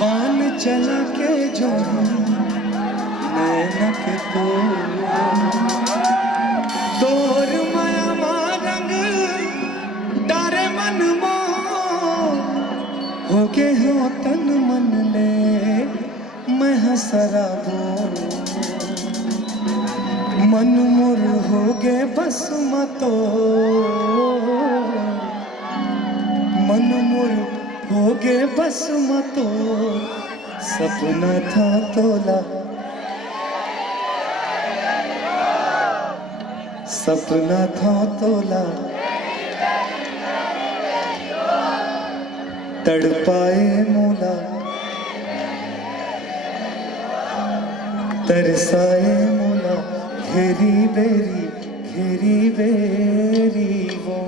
बान चला के जो नैनक तो तोर माया रंग डारे मन मो हो के हो तन मन ले मैं हसराबो मन मोर हो गे बस मतो मन मोर हो गे बस मतो सपना था तोला सपना था तोला तड़पाए मोला तरसाए मोला घेरी बेरी वो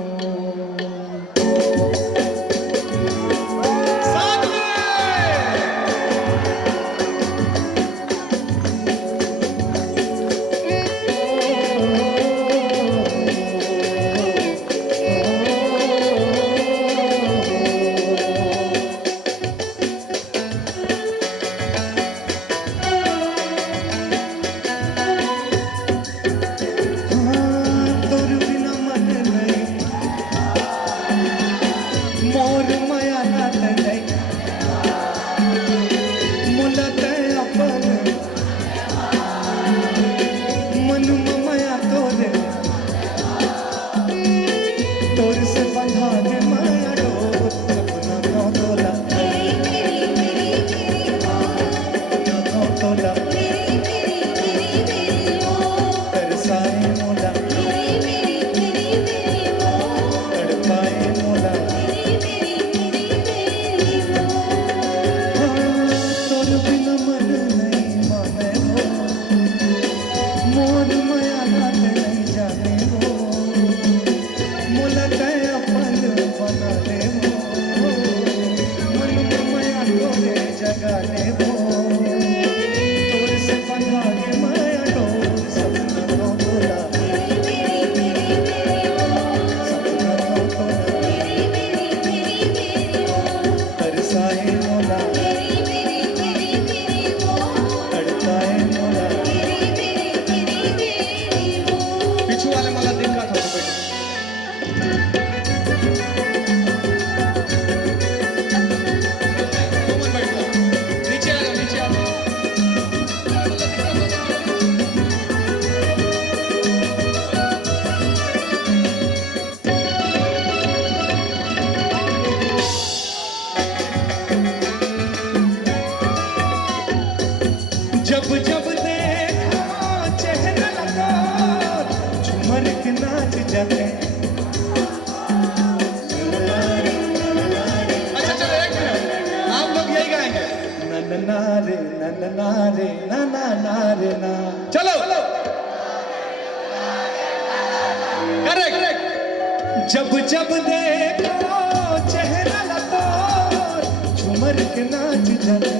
जब जब देखो चेहरा लगा झूमर के नाच जाते। अच्छा चलो एक मिनट, आप लोग यही गाएंगे ना रे ना। चलो करेक्ट। जब जब देखो चेहरा लगा झूमर के नाच जाते।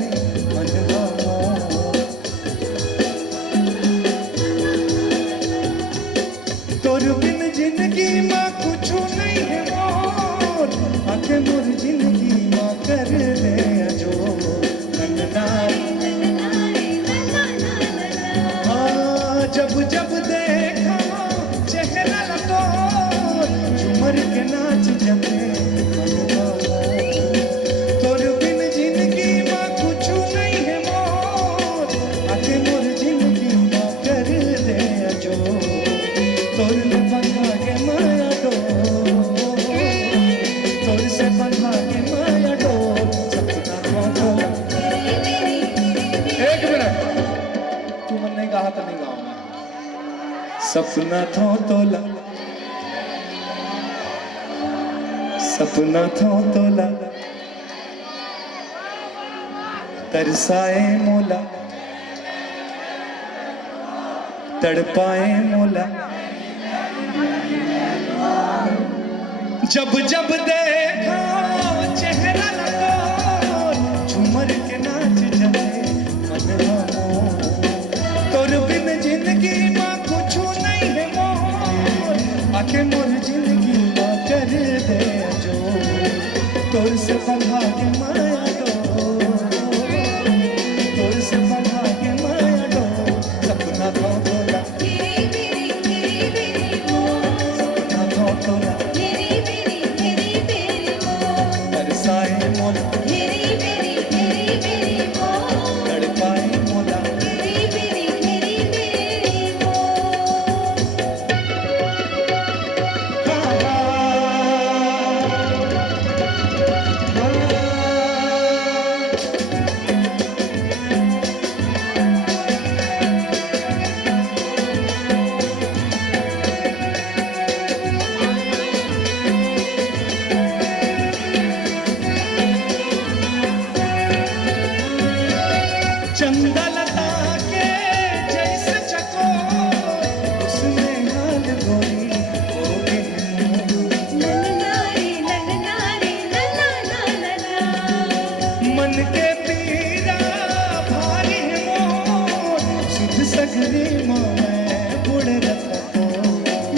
तोर बिन जिंदगी माँ कुछ नहीं है मोर, आके मोर जिंदगी माँ कर दे जो हाँ। जब जब देखा चेहरा लगा झूमर के नाच जाते। तोर बिन जिंदगी माँ कुछ नहीं है मोर, आके मोर जिंदगी माँ कर दे जो तोर से बंधा के माया डोर, तोर से बंधा के माया डोर सपना था। एक मिनट, तुमने नहीं कहा तो नहीं गाऊंगा। सपना था तोला, सपना था तोला तरसाए मोला तड़पाए मोला। जब जब देखा चेहरा लगा झूमर के नाच जाते मनवा मोर। तोर बिन जिंदगी माँ कुछ नहीं है मोर, आके मोर जिंदगी माँ कर दे जो तोर से बंधा के माया डोर। घेरी मेरी वो, तड़पाए मोला घेरी मेरी वो। हाँ, हाँ, चंदलता के जैसे चकोर उसने हाल गोरी हो गए नन्ना रे नन्ना मन के पीरा भारी है मोर सुध सगरी माँ मैं बुढ़ रखा तो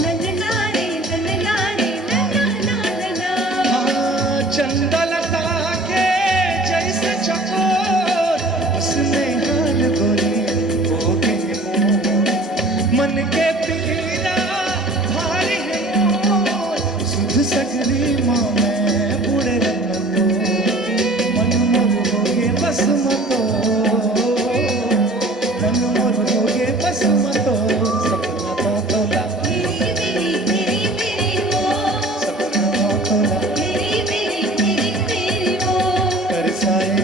नन्ना रे नन्ना हाँ, चंदलता के जैसे चकोर उसने हाल गोरी हो गए मोर मन के पीरा भारी है मोर सुध सगरी माँ मैं बुढ़ रखा तो मन मोर हो गए बस मतो मन मोर हो गए बस मतो सपना तो तोला घेरी मेरी वो, सपना तो तोला घेरी मेरी वो। तरसाए